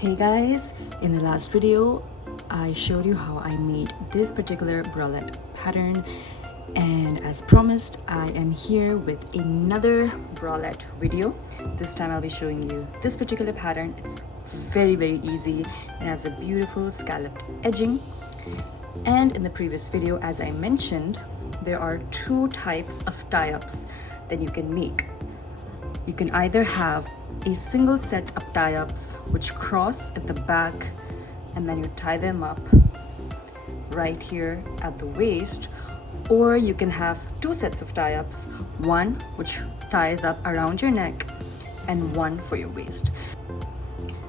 Hey guys, in the last video I showed you how I made this particular bralette pattern, and as promised I am here with another bralette video. This time I'll be showing you this particular pattern. It's very easy. It has a beautiful scalloped edging, and in the previous video, as I mentioned, there are two types of tie-ups that you can make. You can either have a single set of tie-ups which cross at the back and then you tie them up right here at the waist, or you can have two sets of tie-ups, one which ties up around your neck and one for your waist.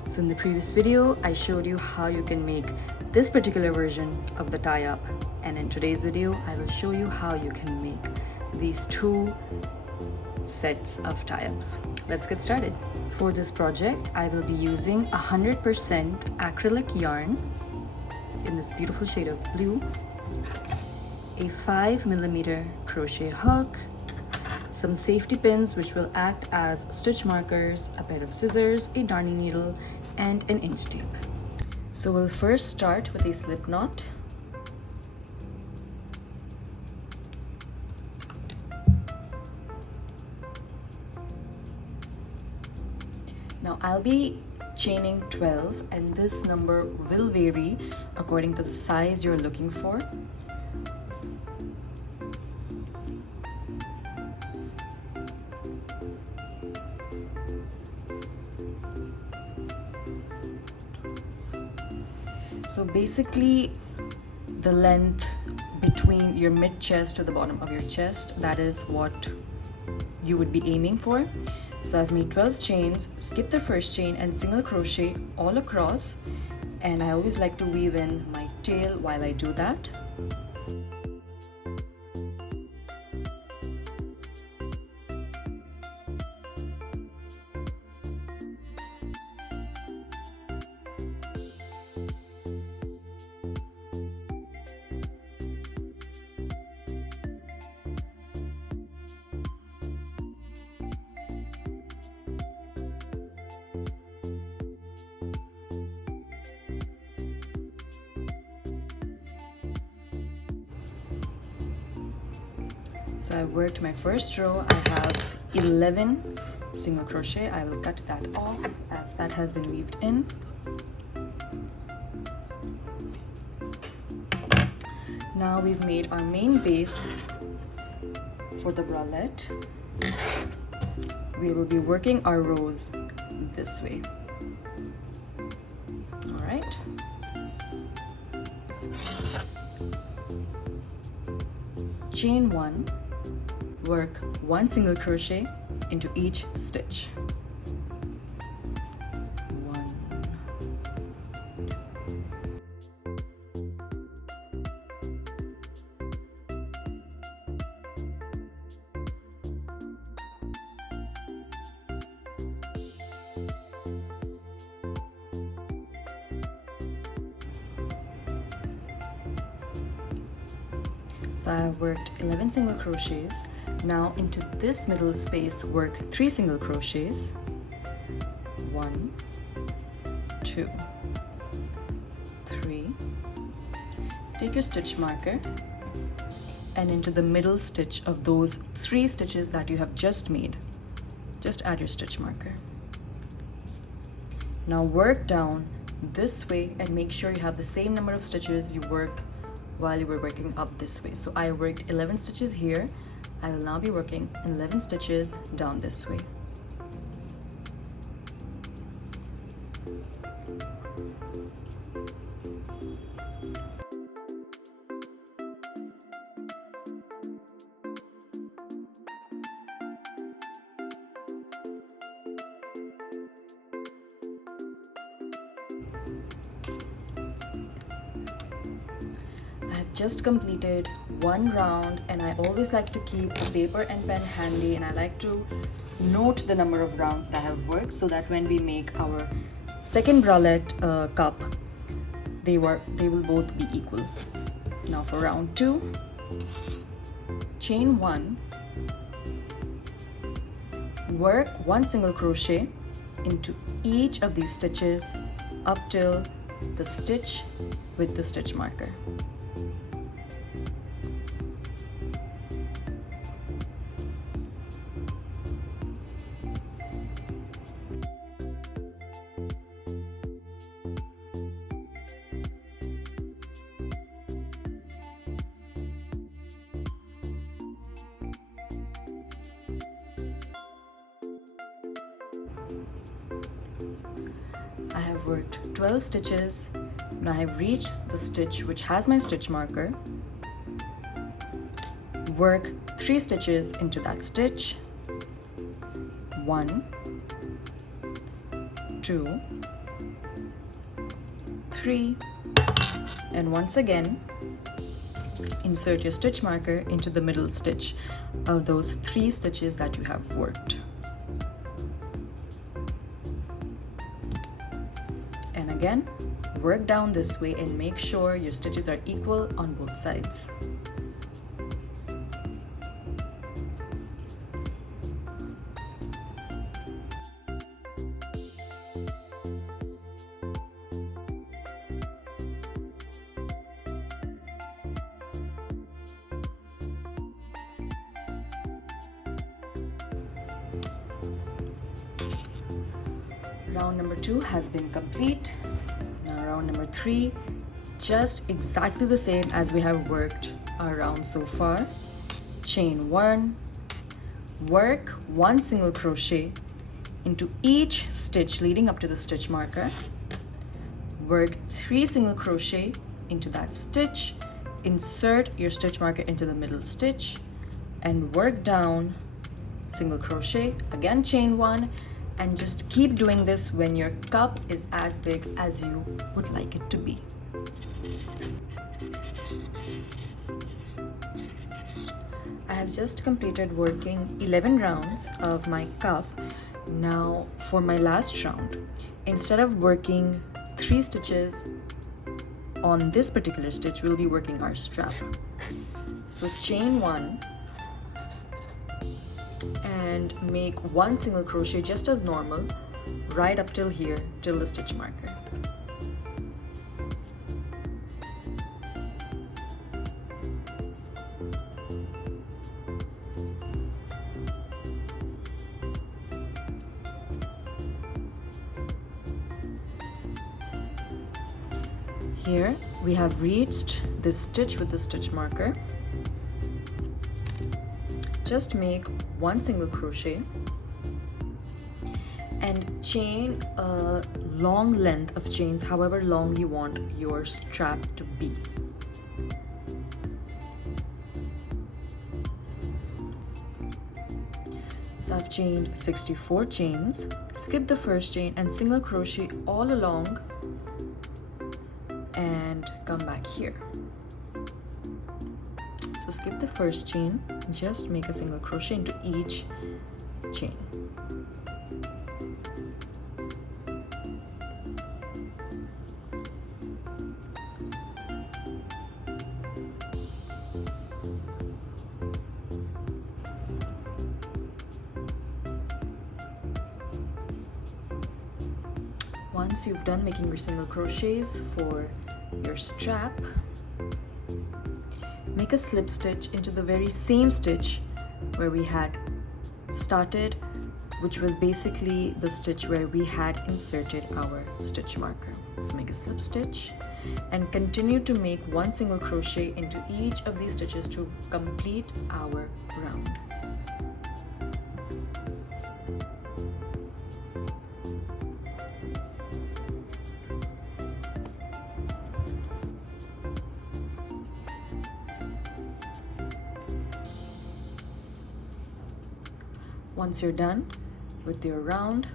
So in the previous video I showed you how you can make this particular version of the tie-up, and in today's video I will show you how you can make these two sets of tie-ups. Let's get started. For this project I will be using 100% acrylic yarn in this beautiful shade of blue, a 5mm crochet hook, some safety pins which will act as stitch markers, a pair of scissors, a darning needle, and an inch tape. So we'll first start with a slip knot. Now I'll be chaining 12, and this number will vary according to the size you're looking for. So basically the length between your mid chest to the bottom of your chest, that is what you would be aiming for. So I've made 12 chains, skip the first chain and single crochet all across, and I always like to weave in my tail while I do that. So I've worked my first row. I have 11 single crochet. I will cut that off as that has been weaved in. Now we've made our main base for the bralette. We will be working our rows this way. All right. Chain 1. Work 1 single crochet into each stitch. 1, 2. So I have worked 11 single crochets. Now into this middle space work 3 single crochets. 1, 2, 3. Take your stitch marker and into the middle stitch of those 3 stitches that you have just made, just add your stitch marker. Now work down this way and make sure you have the same number of stitches you worked while you were working up this way. So I worked 11 stitches here. I will now be working 11 stitches down this way. Just completed one round, and I always like to keep a paper and pen handy, and I like to note the number of rounds that I have worked so that when we make our second bralette cup, they will both be equal. Now for round 2, chain 1, work 1 single crochet into each of these stitches up till the stitch with the stitch marker. I have worked 12 stitches. Now I have reached the stitch which has my stitch marker. Work 3 stitches into that stitch. 1, 2, 3, and once again insert your stitch marker into the middle stitch of those 3 stitches that you have worked. And again, work down this way and make sure your stitches are equal on both sides. Round number 2 has been complete. Now round number 3, just exactly the same as we have worked our round so far. Chain 1, work 1 single crochet into each stitch leading up to the stitch marker. Work 3 single crochet into that stitch, insert your stitch marker into the middle stitch, and work down single crochet, again chain 1, and just keep doing this when your cup is as big as you would like it to be. I have just completed working 11 rounds of my cup. Now for my last round, instead of working 3 stitches on this particular stitch, we'll be working our strap. So chain 1 and make 1 single crochet just as normal right up till here, till the stitch marker. Here we have reached this stitch with the stitch marker. Just make 1 single crochet and chain a long length of chains, however long you want your strap to be. So I've chained 64 chains. Skip the first chain and single crochet all along and come back here. So skip the first chain, just make a single crochet into each chain. Once you've done making your single crochets for your strap, make a slip stitch into the very same stitch where we had started, which was basically the stitch where we had inserted our stitch marker. So make a slip stitch and continue to make 1 single crochet into each of these stitches to complete our round. Once you're done with your round,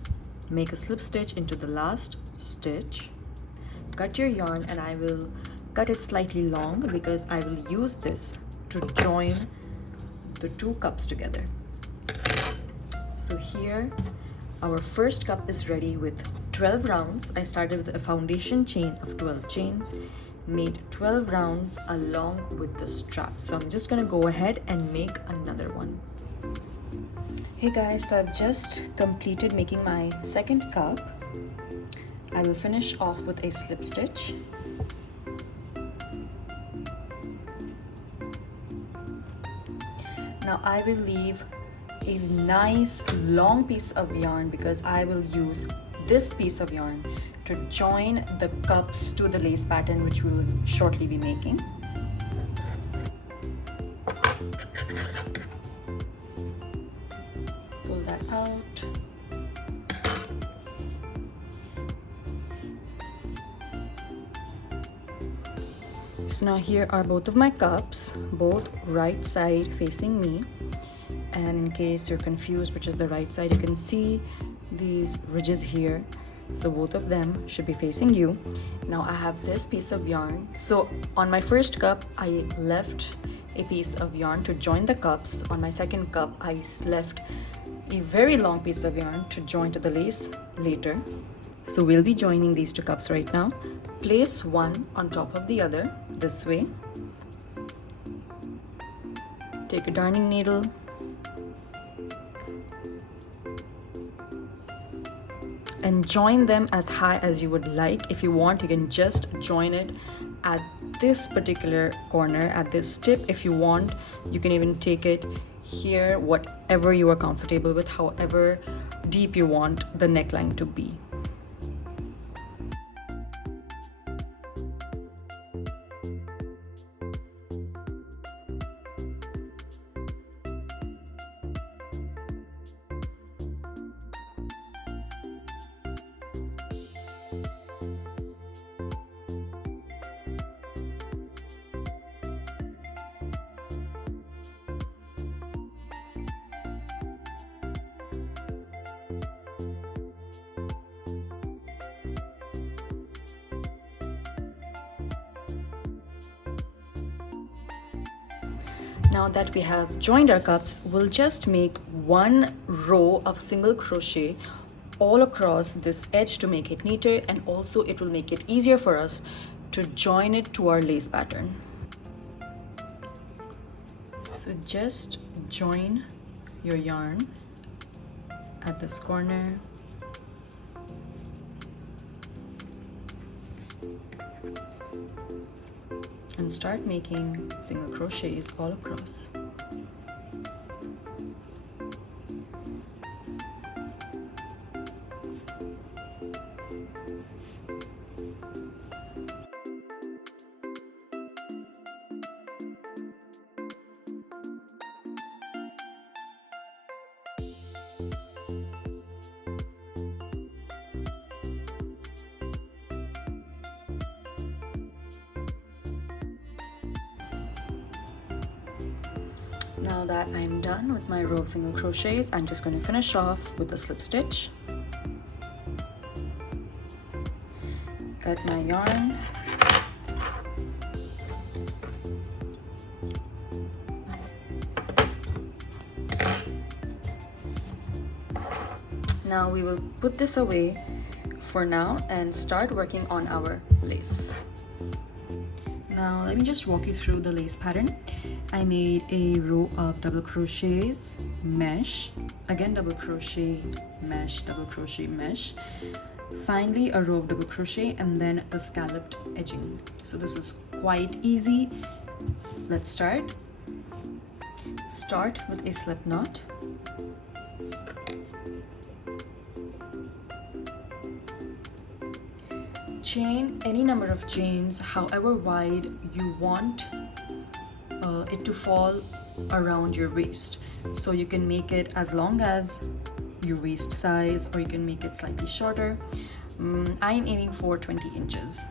make a slip stitch into the last stitch, cut your yarn, and I will cut it slightly long because I will use this to join the 2 cups together. So here our first cup is ready with 12 rounds. I started with a foundation chain of 12 chains, made 12 rounds along with the strap. So I'm just gonna go ahead and make another one. Hey guys, so I've just completed making my second cup. I will finish off with a slip stitch. Now I will leave a nice long piece of yarn because I will use this piece of yarn to join the cups to the lace pattern which we will shortly be making. Pull that out. So now here are both of my cups, both right side facing me. And in case you're confused which is the right side, you can see these ridges here. So both of them should be facing you. Now I have this piece of yarn. So on my first cup, I left a piece of yarn to join the cups. On my second cup, I left a very long piece of yarn to join to the lace later. So we'll be joining these two cups right now. Place one on top of the other this way. Take a darning needle. And join them as high as you would like. If you want, you can just join it at this particular corner, at this tip. If you want, you can even take it here, whatever you are comfortable with, however deep you want the neckline to be. Now that we have joined our cups, we'll just make one row of single crochet all across this edge to make it neater, and also it will make it easier for us to join it to our lace pattern. So just join your yarn at this corner. And start making single crochets all across. Now that I'm done with my row of single crochets, I'm just going to finish off with a slip stitch. Cut my yarn. Now we will put this away for now and start working on our lace. Now let me just walk you through the lace pattern. I made a row of double crochets, mesh, again double crochet, mesh, double crochet, mesh, finally a row of double crochet, and then the scalloped edging. So this is quite easy. Let's start. Start with a slip knot. Chain any number of chains however wide you want it to fall around your waist. So you can make it as long as your waist size, or you can make it slightly shorter. I'm aiming for 20 inches.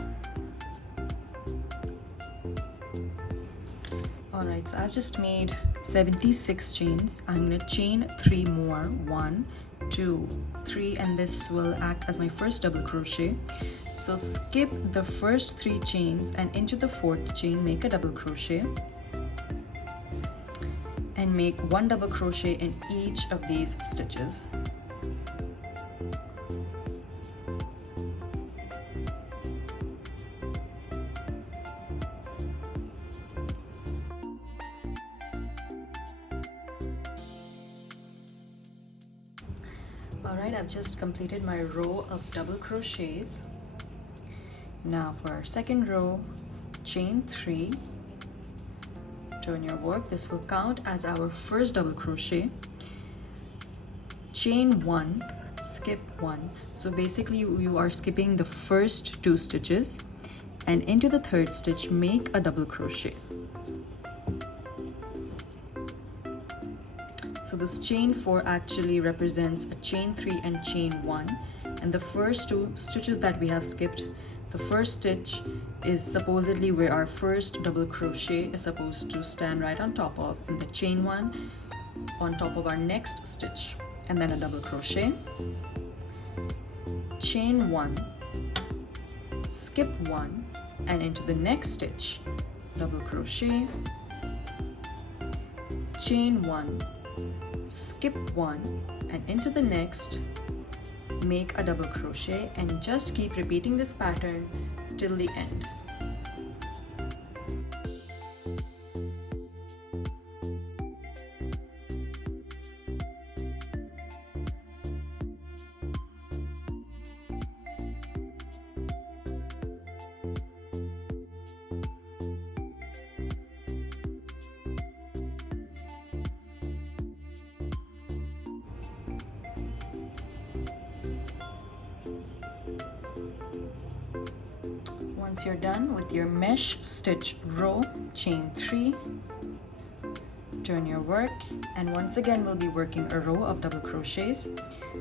Alright, so I've just made 76 chains. I'm gonna chain 3 more. 1, 2, 3, and this will act as my first double crochet. So skip the first 3 chains and into the 4th chain make a double crochet and make 1 double crochet in each of these stitches. Alright, I've just completed my row of double crochets. Now for our second row, chain 3, turn your work. This will count as our first double crochet. Chain 1, skip 1. So basically you are skipping the first 2 stitches, and into the third stitch make a double crochet. So this chain 4 actually represents a chain 3 and chain 1, and the first 2 stitches that we have skipped, the first stitch is supposedly where our first double crochet is supposed to stand right on top of, and the chain 1 on top of our next stitch, and then a double crochet, chain 1, skip 1, and into the next stitch double crochet, chain 1, skip 1, and into the next make a double crochet, and just keep repeating this pattern till the end. Once you're done with your mesh stitch row, chain 3, turn your work, and once again we'll be working a row of double crochets.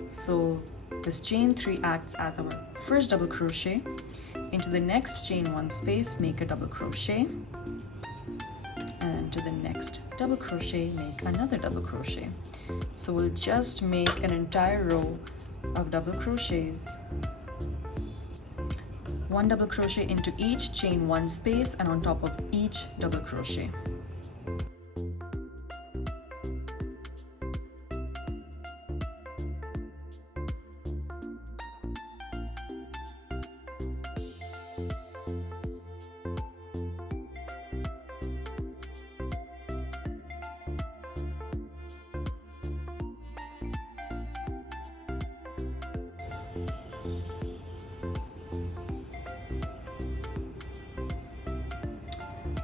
So this chain 3 acts as our first double crochet. Into the next chain 1 space make a double crochet, and to the next double crochet make another double crochet. So we'll just make an entire row of double crochets, 1 double crochet into each chain 1 space and on top of each double crochet.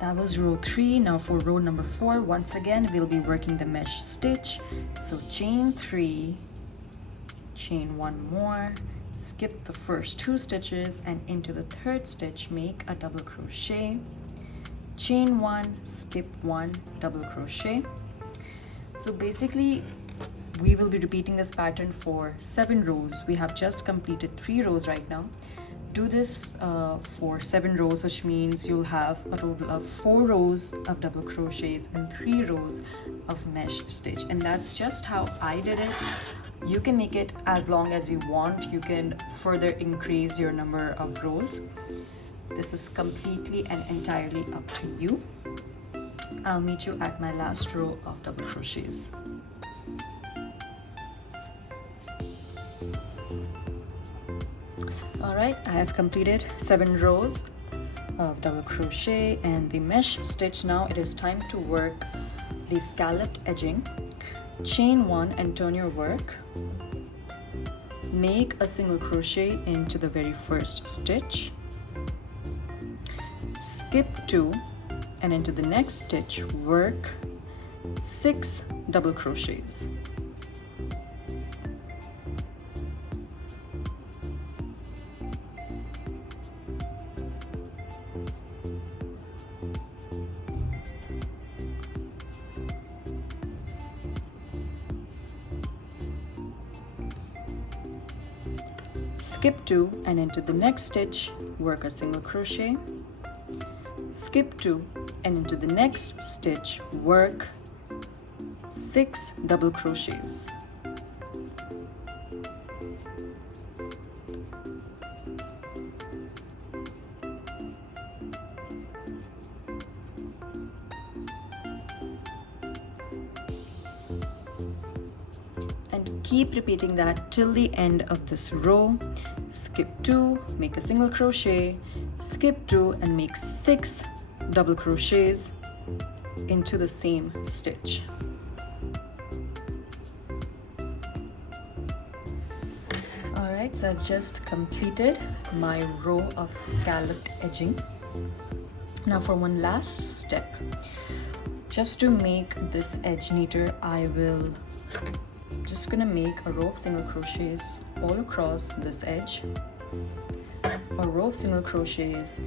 That was row 3. Now for row number 4, once again we'll be working the mesh stitch. So chain 3, chain 1 more, skip the first 2 stitches, and into the third stitch make a double crochet, chain 1, skip 1, double crochet. So basically we will be repeating this pattern for 7 rows. We have just completed 3 rows right now. Do this for 7 rows, which means you'll have a total of 4 rows of double crochets and 3 rows of mesh stitch, and that's just how I did it. You can make it as long as you want. You can further increase your number of rows. This is completely and entirely up to you. I'll meet you at my last row of double crochets. Alright, I have completed 7 rows of double crochet and the mesh stitch. Now it is time to work the scalloped edging. Chain 1 and turn your work. Make a single crochet into the very first stitch. Skip 2 and into the next stitch work 6 double crochets. Skip 2 and into the next stitch work a single crochet, skip 2 and into the next stitch work 6 double crochets. And keep repeating that till the end of this row. Skip 2, make a single crochet, skip 2 and make 6 double crochets into the same stitch. Alright, Alright, so I've just completed my row of scalloped edging. Now for one last step, just to make this edge neater, I will just gonna make a row of single crochets all across this edge, a row of single crochets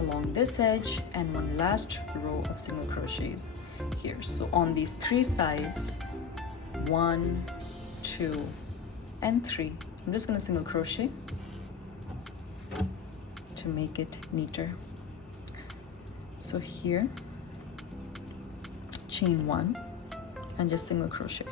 along this edge, and one last row of single crochets here. So on these three sides, 1, 2, and 3, I'm just gonna single crochet to make it neater. So here, chain 1 and just single crochet.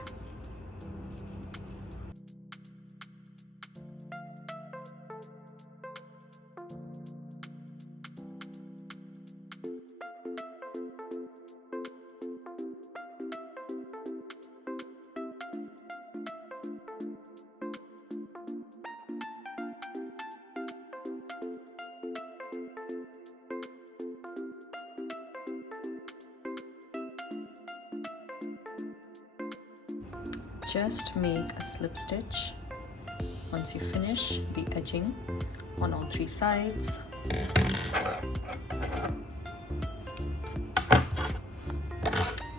Just make a slip stitch once you finish the edging on all three sides.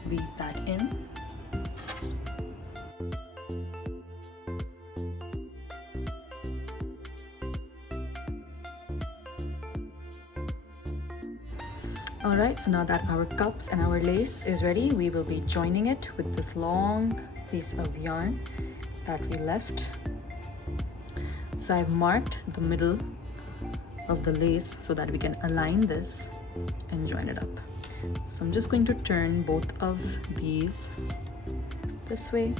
Weave that in. Alright, so now that our cups and our lace is ready, we will be joining it with this long piece of yarn that we left. So I've marked the middle of the lace so that we can align this and join it up. So I'm just going to turn both of these this way.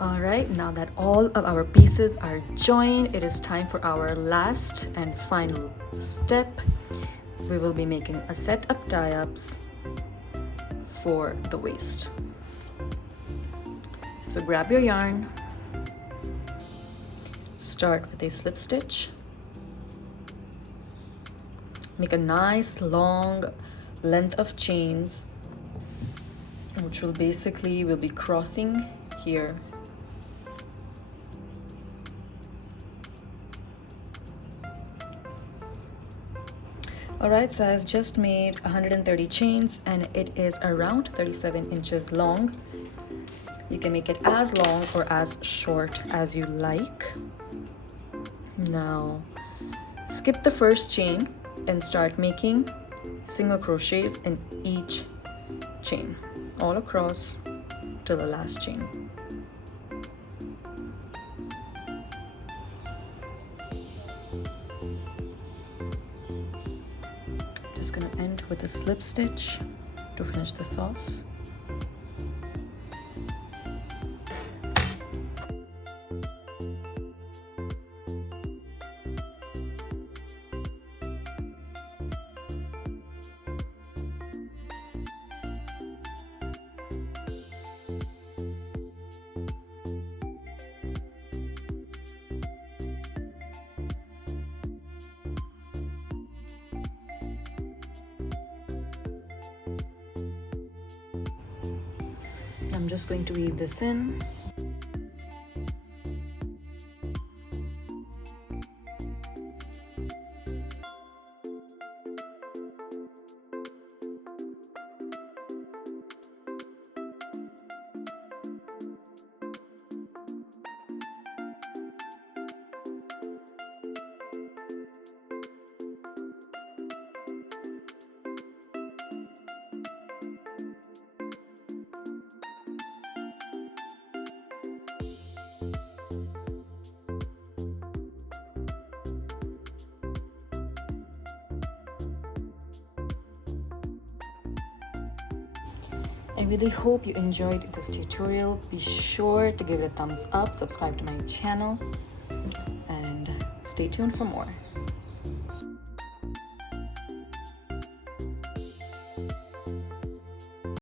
All right, now that all of our pieces are joined, it is time for our last and final step. We will be making a set of tie-ups for the waist. So grab your yarn, start with a slip stitch, make a nice long length of chains, which will basically will be crossing here. Alright, so I've just made 130 chains and it is around 37 inches long. You can make it as long or as short as you like. Now, skip the first chain and start making single crochets in each chain, all across to the last chain. Just gonna end with a slip stitch to finish this off. I'm just going to weave this in. I really hope you enjoyed this tutorial. Be sure to give it a thumbs up, subscribe to my channel, and stay tuned for more.